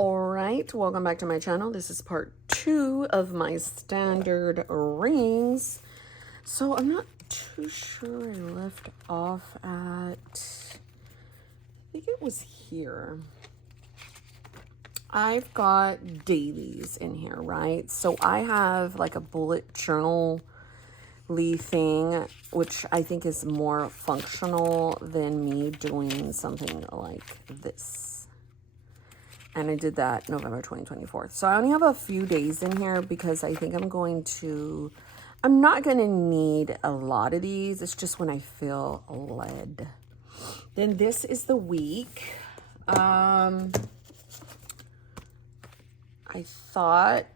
All right, welcome back to my channel. This is part 2 of my standard rings. So I'm not too sure I left off at, I think it was here. I've got dailies in here, right? So I have like a bullet journal thing, which I think is more functional than me doing something like this. And I did that November 2024. So I only have a few days in here because I think I'm not going to need a lot of these. It's just when I feel led. Then this is the week. I thought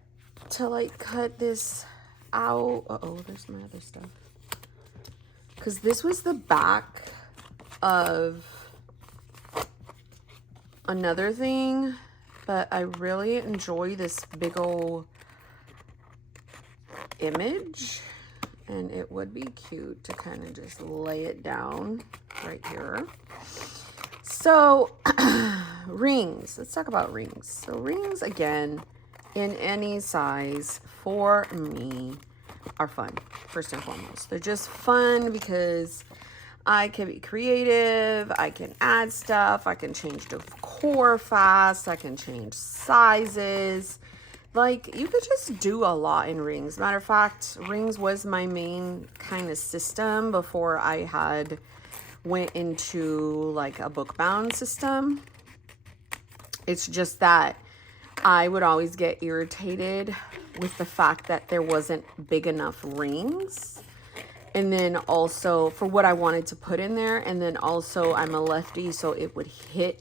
to like cut this out. Uh-oh, there's my other stuff. Because this was the back of another thing, but I really enjoy this big old image, and it would be cute to kind of just lay it down right here. So rings, let's talk about rings. So rings, again, in any size for me are fun. First and foremost, they're just fun because I can be creative, I can add stuff, I can change the decor fast, I can change sizes. Like, you could just do a lot in rings. Matter of fact, rings was my main kind of system before I had went into like a book bound system. It's just that I would always get irritated with the fact that there wasn't big enough rings. And then also for what I wanted to put in there. And then also I'm a lefty, so it would hit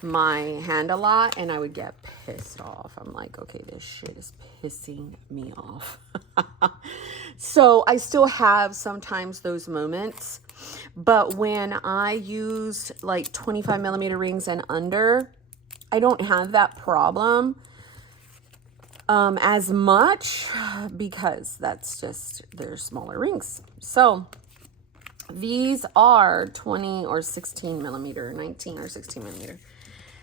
my hand a lot and I would get pissed off. I'm like, okay, this shit is pissing me off. So I still have sometimes those moments. But when I used like 25 millimeter rings and under, I don't have that problem as much because that's just, they're smaller rings. So these are 20 or 16 millimeter, 19 or 16 millimeter.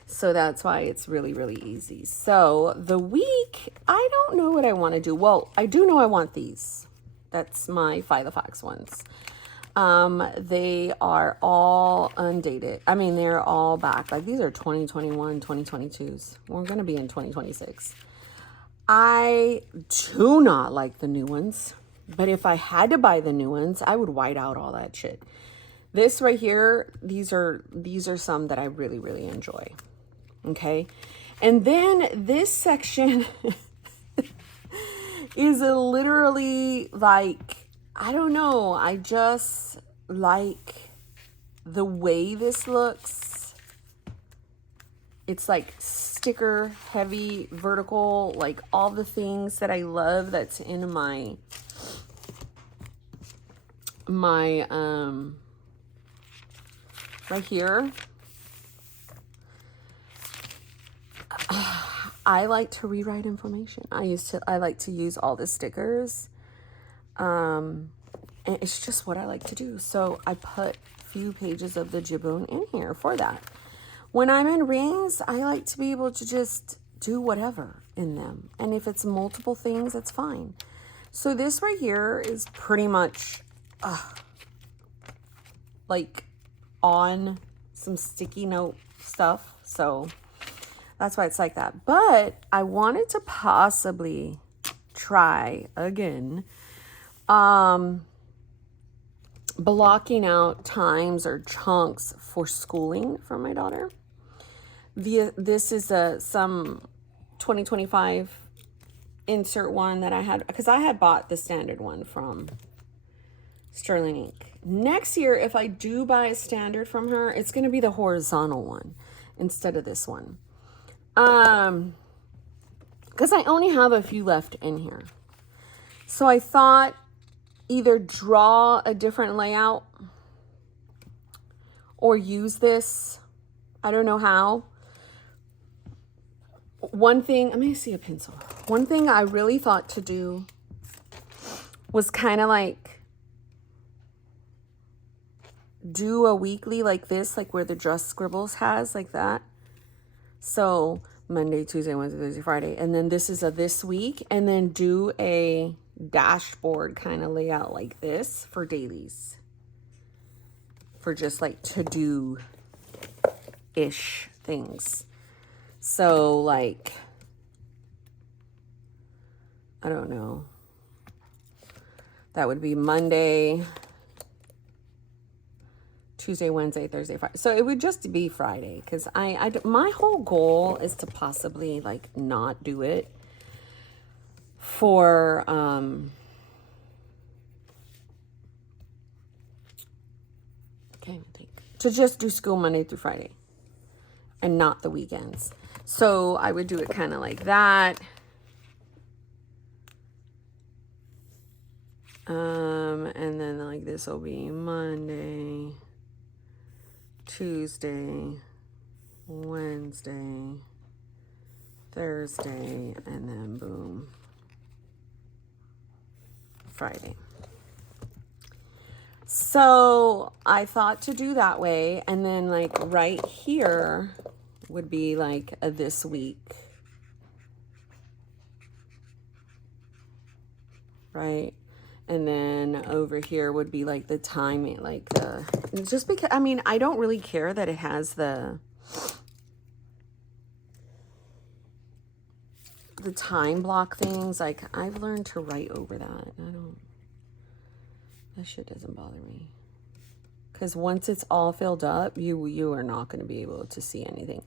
So that's why it's really, really easy. So the week, I don't know what I want to do. Well, I do know I want these. That's my Filofax ones. They are all undated. I mean, they're all back. Like these are 2021, 2022s. We're going to be in 2026. I do not like the new ones, but if I had to buy the new ones, I would white out all that shit. This right here, these are some that I really, really enjoy. Okay. And then this section is literally like, I don't know. I just like the way this looks. It's like sticker heavy, vertical, like all the things that I love that's in my right here. I like to rewrite information. I like to use all the stickers. And it's just what I like to do. So I put a few pages of the Jabun in here for that. When I'm in rings, I like to be able to just do whatever in them. And if it's multiple things, that's fine. So this right here is pretty much like on some sticky note stuff. So that's why it's like that. But I wanted to possibly try again blocking out times or chunks for schooling for my daughter. This is some 2025 insert one that I had, because I had bought the standard one from Sterling Ink. Next year, if I do buy a standard from her, it's going to be the horizontal one instead of this one. Because I only have a few left in here. So I thought either draw a different layout or use this. I don't know how. One thing, let me see a pencil. One thing I really thought to do was kind of like do a weekly like this, like where the Dress Scribbles has like that. So Monday, Tuesday, Wednesday, Thursday, Friday. And then this is a this week. And then do a dashboard kind of layout like this for dailies. For just like to-do-ish things. So like, I don't know. That would be Monday, Tuesday, Wednesday, Thursday, Friday. So it would just be Friday because my whole goal is to possibly like not do it for to just do school Monday through Friday and not the weekends. So I would do it kind of like that. And then like this will be Monday, Tuesday, Wednesday, Thursday, and then boom, Friday. So I thought to do that way, and then like right here would be like a this week, right? And then over here would be like the timing, like the, just because, I mean, I don't really care that it has the time block things. Like I've learned to write over that. That shit doesn't bother me. Because once it's all filled up, you are not going to be able to see anything.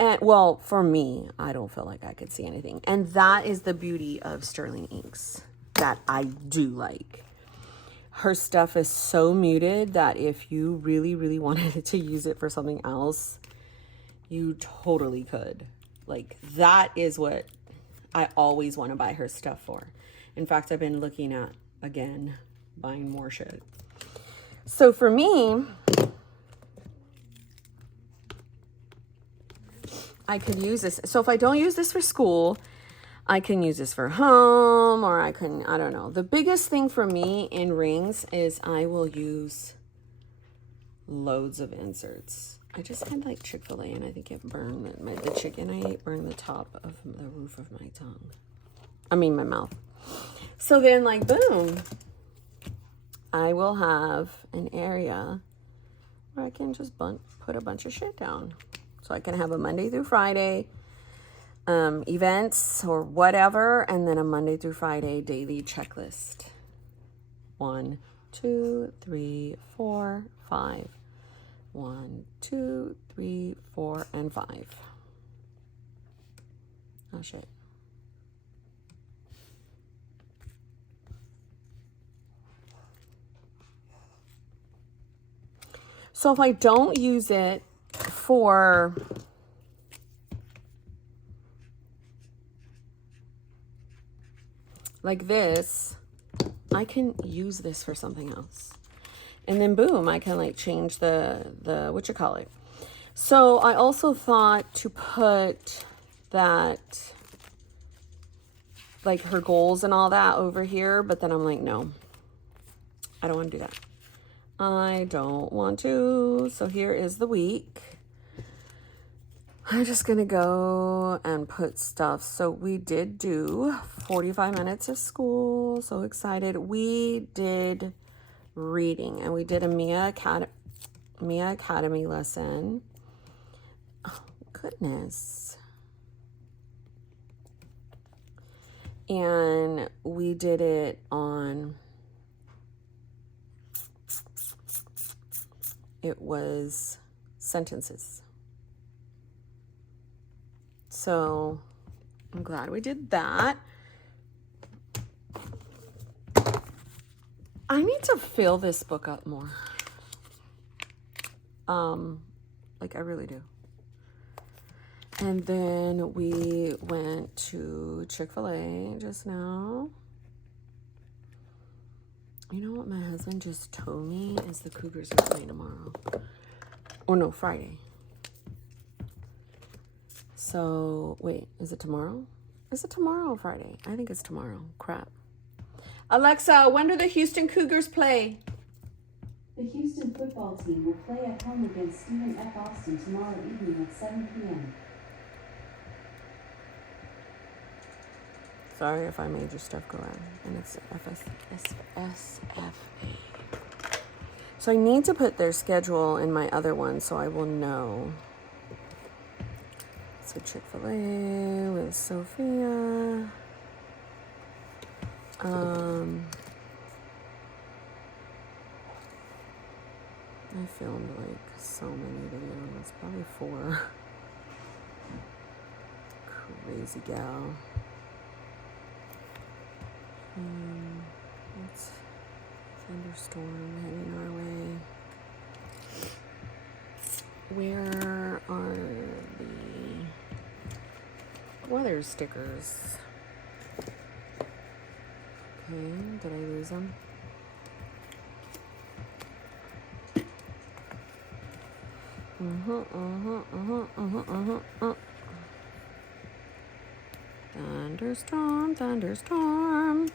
And well, for me, I don't feel like I could see anything. And that is the beauty of Sterling inks that I do like. Her stuff is so muted that if you really, really wanted to use it for something else, you totally could. Like that is what I always want to buy her stuff for. In fact, I've been looking at, again, buying more shit. So for me, I could use this. So if I don't use this for school, I can use this for home, or I don't know. The biggest thing for me in rings is I will use loads of inserts. I just had like Chick-fil-A and I think it burned the chicken I ate burned the top of the roof of my tongue. I mean, my mouth. So then like, boom, I will have an area where I can just put a bunch of shit down. So I can have a Monday through Friday events or whatever, and then a Monday through Friday daily checklist. 1, 2, 3, 4, 5. 1, 2, 3, 4, and 5. Oh shit. So if I don't use it for like this, I can use this for something else. And then boom, I can like change the whatchamacallit. So I also thought to put that, like her goals and all that over here, but then I'm like, no, I don't want to do that. I don't want to. So here is the week. I'm just going to go and put stuff. So we did do 45 minutes of school. So excited. We did reading and we did a Mia Academy lesson. Oh, goodness. And we did it on, it was sentences. So I'm glad we did that. I need to fill this book up more. Like I really do. And then we went to Chick-fil-A just now. You know what my husband just told me is the Cougars are playing tomorrow. Or no, Friday. So, wait, is it tomorrow? Is it tomorrow or Friday? I think it's tomorrow. Crap. Alexa, when do the Houston Cougars play? The Houston football team will play at home against Stephen F. Austin tomorrow evening at 7 p.m. Sorry if I made your stuff go out. And it's SFA. So I need to put their schedule in my other one so I will know. So Chick-fil-A with Sophia. I filmed like so many videos, probably 4. Crazy gal. It's thunderstorm heading our way. Where are the weather stickers? Okay, did I lose them? Thunderstorm, thunderstorm.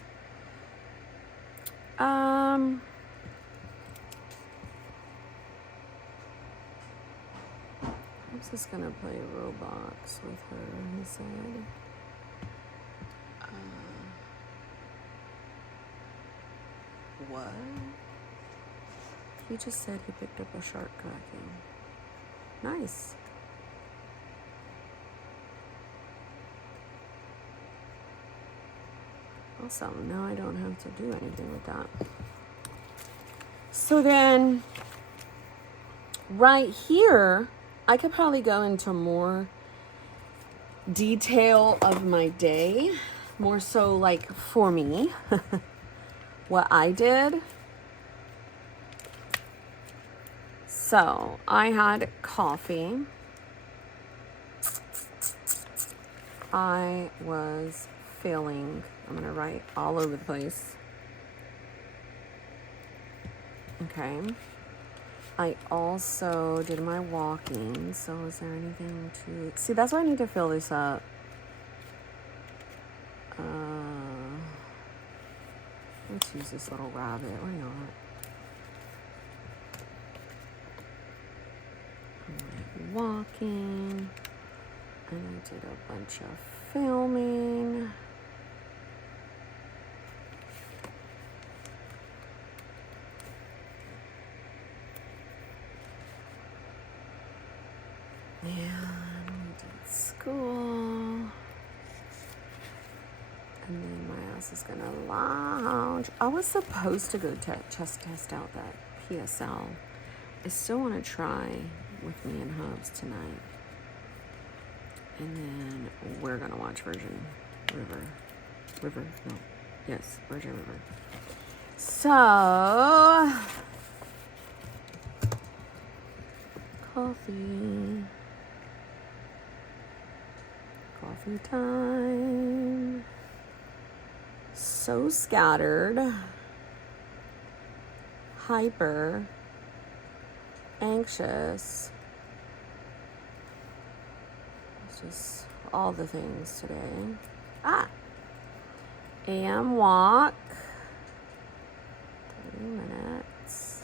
I'm just gonna play Roblox with her, he said. What? He just said he picked up a shark cracking. Nice. Awesome. Now I don't have to do anything with that. So then, right here, I could probably go into more detail of my day. More so like for me. What I did. So, I had coffee. I was feeling, I'm going to write all over the place. Okay. I also did my walking. So, is there anything to... See, that's why I need to fill this up. Let's use this little rabbit. Why not? Walking, and I did a bunch of filming. And we did school. And then my ass is gonna lounge. I was supposed to go chest test out that PSL. I still want to try with me and Hubs tonight. And then we're going to watch Virgin River. Virgin River. So, coffee time. So scattered, hyper, anxious. It's just all the things today. AM walk, 30 minutes.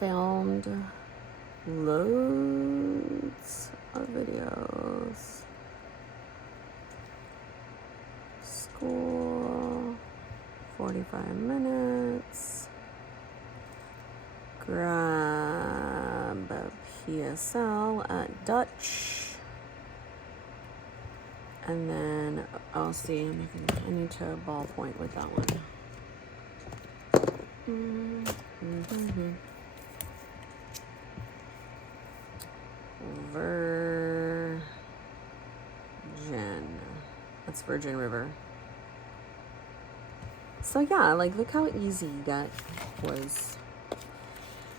Filmed loads of videos. School, 45 minutes. Grab a PSL at Dutch. And then I'll see. I need to ballpoint with that one. Virgin. That's Virgin River. So yeah, like look how easy that was.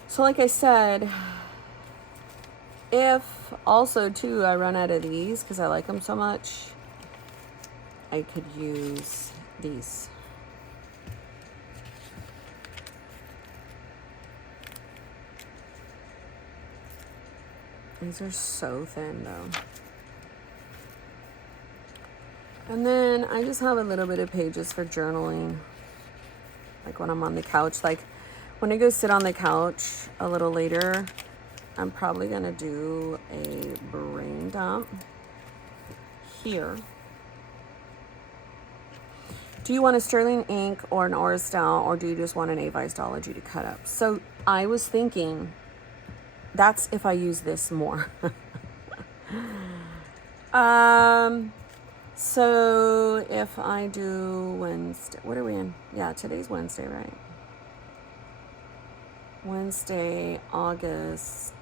So like I said, if also too I run out of these because I like them so much, I could use these. These are so thin though. And then I just have a little bit of pages for journaling. Like when I'm on the couch, like when I go sit on the couch a little later, I'm probably gonna do a brain dump here. Do you want a sterling ink or an Oristal, or do you just want an Avisology to cut up? So I was thinking that's if I use this more. So if I do Wednesday, what are we in? Yeah, today's Wednesday, right? Wednesday, August.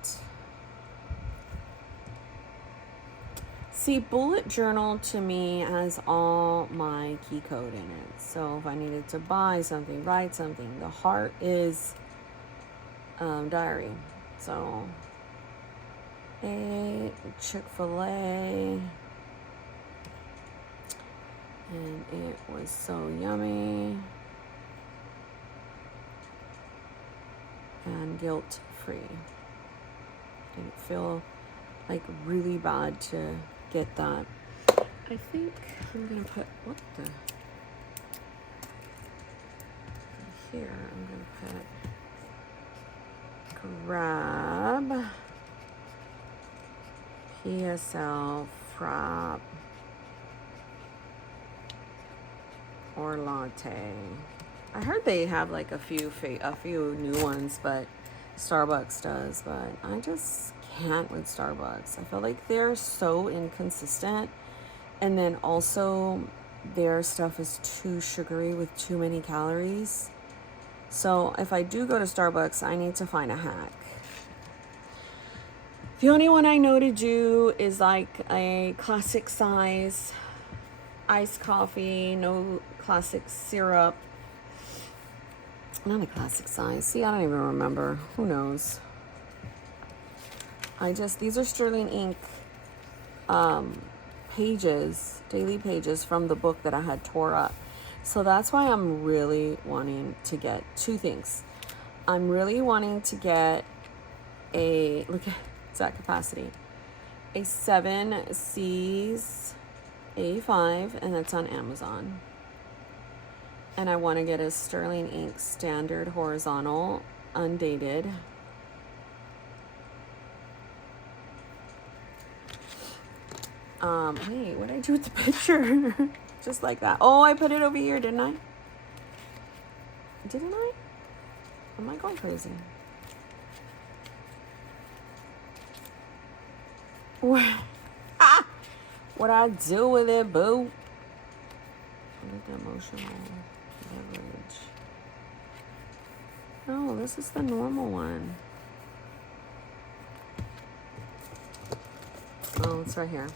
See, bullet journal to me has all my key code in it. So if I needed to buy something, write something, the heart is diary. So a Chick-fil-A, and it was so yummy and guilt-free. Didn't feel like really bad to get that. I think I'm gonna put, what the, here I'm gonna put grab PSL frap or latte. I heard they have like a few new ones, but Starbucks does, but I just can't with Starbucks. I feel like they're so inconsistent, and then also their stuff is too sugary with too many calories. So if I do go to Starbucks, I need to find a hack. The only one I know to do is like a classic size iced coffee, no classic syrup. Not a classic size. See, I don't even remember. Who knows? These are sterling ink pages, daily pages from the book that I had tore up. So that's why I'm really wanting to get two things. I'm really wanting to get a, look at that capacity, a 7 C's A5, and that's on Amazon. And I want to get a sterling ink standard horizontal undated. Wait, what did I do with the picture? Just like that. Oh, I put it over here, didn't I? Didn't I? Am I going crazy? What? Ah! What I do with it, boo? Look at the emotional leverage. No, this is the normal one. Oh, it's right here.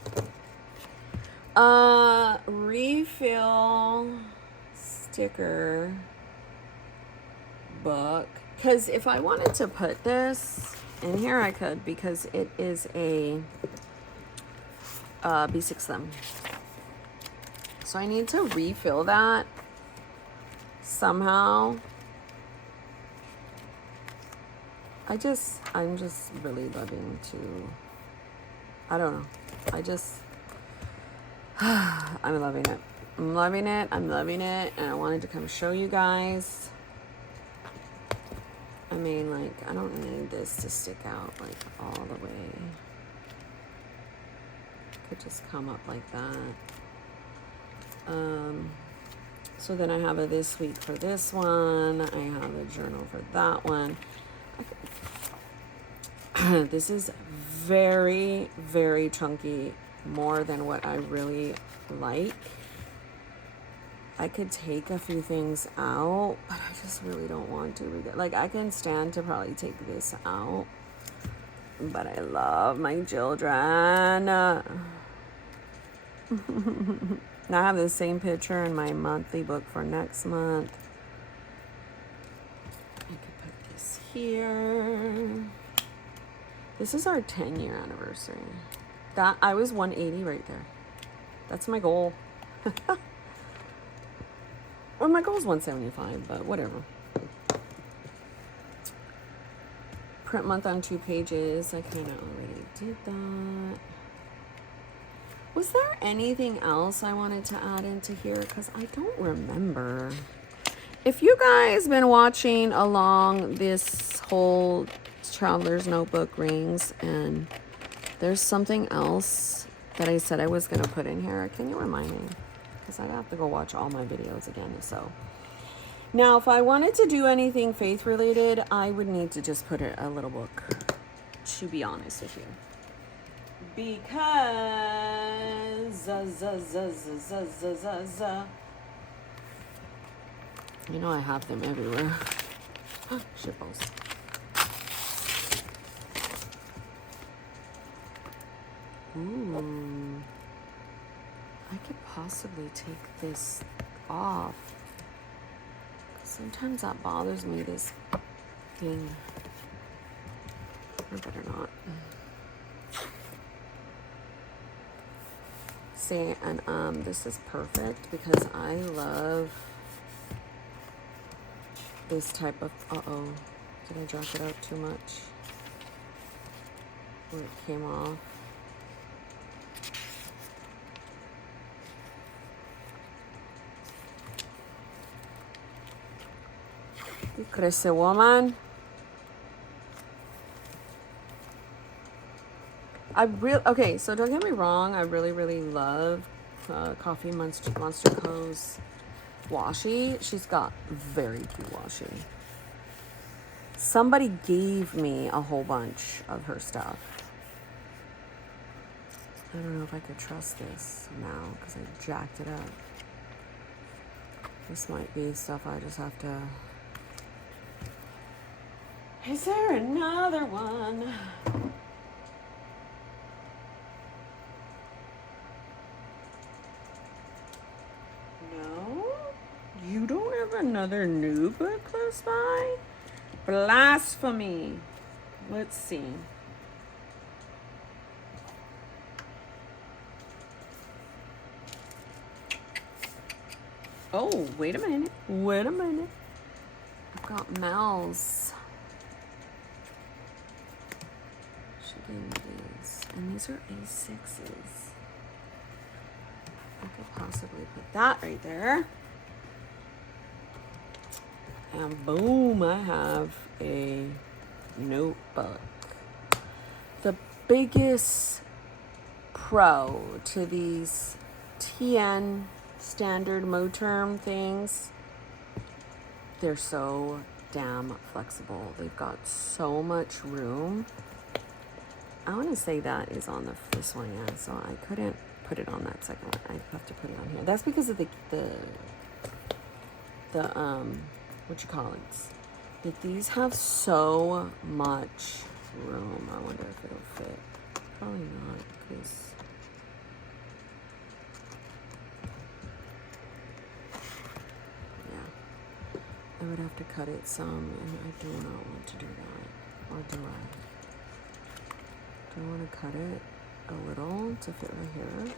Refill sticker book. Because if I wanted to put this in here, I could, because it is a B6 Slim. So I need to refill that somehow. I'm just really loving to, I don't know. I'm loving it. I'm loving it. I'm loving it. And I wanted to come show you guys. I mean, like, I don't need this to stick out like all the way. It could just come up like that. So then I have a this week for this one. I have a journal for that one. This is very, very chunky, more than what I really like. I could take a few things out, but I just really don't want to. Like, I can stand to probably take this out, but I love my children. Now I have the same picture in my monthly book for next month. I could put this here. This is our 10-year anniversary. That I was 180 right there. That's my goal. Well, my goal is 175, but whatever. Print month on 2 pages. I kind of already did that. Was there anything else I wanted to add into here? Because I don't remember. If you guys been watching along this whole Traveler's Notebook rings and there's something else that I said I was going to put in here? Can you remind me? Because I'd have to go watch all my videos again. So now, if I wanted to do anything faith related, I would need to just put a little book, to be honest with you. Because you know I have them everywhere. Shitballs. Ooh. I could possibly take this off. Sometimes that bothers me, this thing. I better not. See, and this is perfect because I love this type of, uh-oh, did I drop it out too much? Where it came off. ¿Qué crece, woman? Okay, so don't get me wrong, I really love Coffee Monster Co.'s washi. She's got very cute washi. Somebody gave me a whole bunch of her stuff. I don't know if I could trust this now because I jacked it up. This might be stuff I just have to... Is there another one? No? You don't have another new book close by? Blasphemy. Let's see. Oh, wait a minute. Wait a minute. I've got Mel's. She gave me these. And these are A6s. I could possibly put that right there. And boom, I have a notebook. The biggest pro to these TN standard Moterm things, they're so damn flexible. They've got so much room. I want to say that is on this one, yeah. So I couldn't put it on that second one. I have to put it on here. That's because of the what you call it? Like these have so much room. I wonder if it'll fit. Probably not, because I would have to cut it some, and I do not want to do that. Or do I? Do I want to cut it a little to fit right here?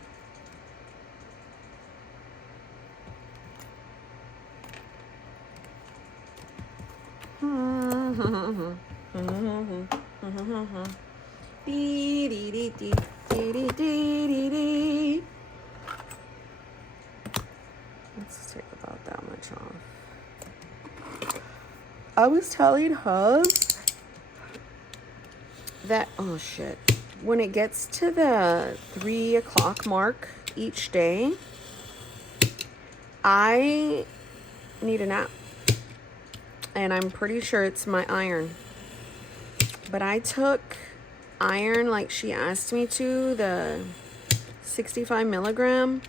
Let's take about that much off. I was telling her that, oh shit, when it gets to the 3 o'clock mark each day, I need a nap. And I'm pretty sure it's my iron. But I took iron like she asked me to, the 65 milligram,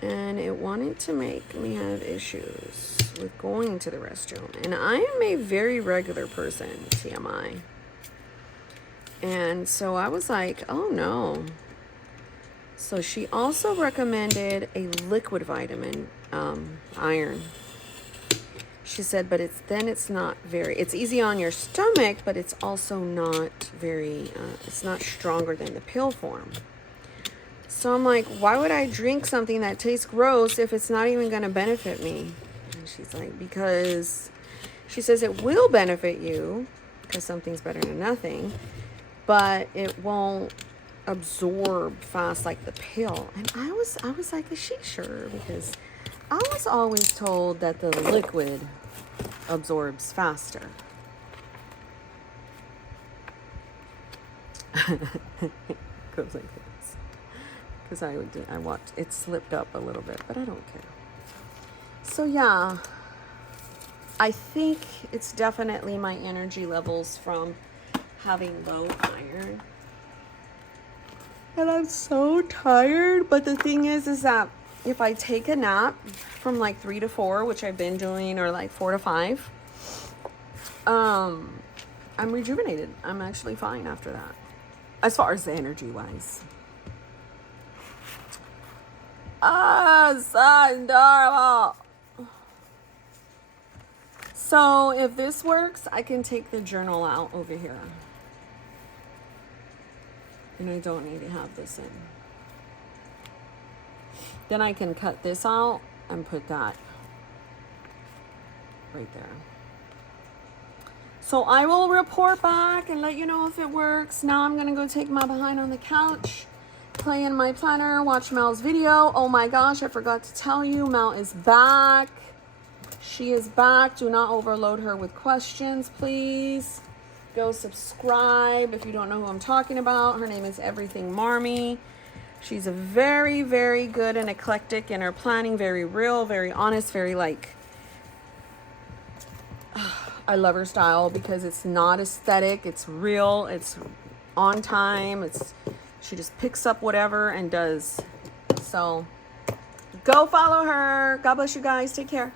and it wanted to make me have issues with going to the restroom. And I am a very regular person, TMI. And so I was like, oh no. So she also recommended a liquid vitamin, iron. She said, but it's not very, it's easy on your stomach, but it's also not very, it's not stronger than the pill form. So I'm like, why would I drink something that tastes gross if it's not even going to benefit me? And she's like, because she says it will benefit you because something's better than nothing, but it won't absorb fast like the pill. And I was like, is she sure? Because I was always told that the liquid absorbs faster. Goes like this. because I watched it slipped up a little bit, but I don't care. So yeah, I think it's definitely my energy levels from having low iron. And I'm so tired. But the thing is that if I take a nap from like 3 to 4, which I've been doing, or like 4 to 5, I'm rejuvenated. I'm actually fine after that, as far as the energy wise. So adorable. So if this works, I can take the journal out over here. And I don't need to have this in. Then I can cut this out and put that right there. So I will report back and let you know if it works. Now I'm going to go take my behind on the couch, play in my planner, watch Mel's video. Oh my gosh, I forgot to tell you, Mel is back. She is back. Do not overload her with questions, please. Go subscribe if you don't know who I'm talking about. Her name is Everything Marmy. She's a very, very good and eclectic in her planning. Very real, very honest, very like... I love her style because it's not aesthetic. It's real. It's on time. She just picks up whatever and does. So go follow her. God bless you guys. Take care.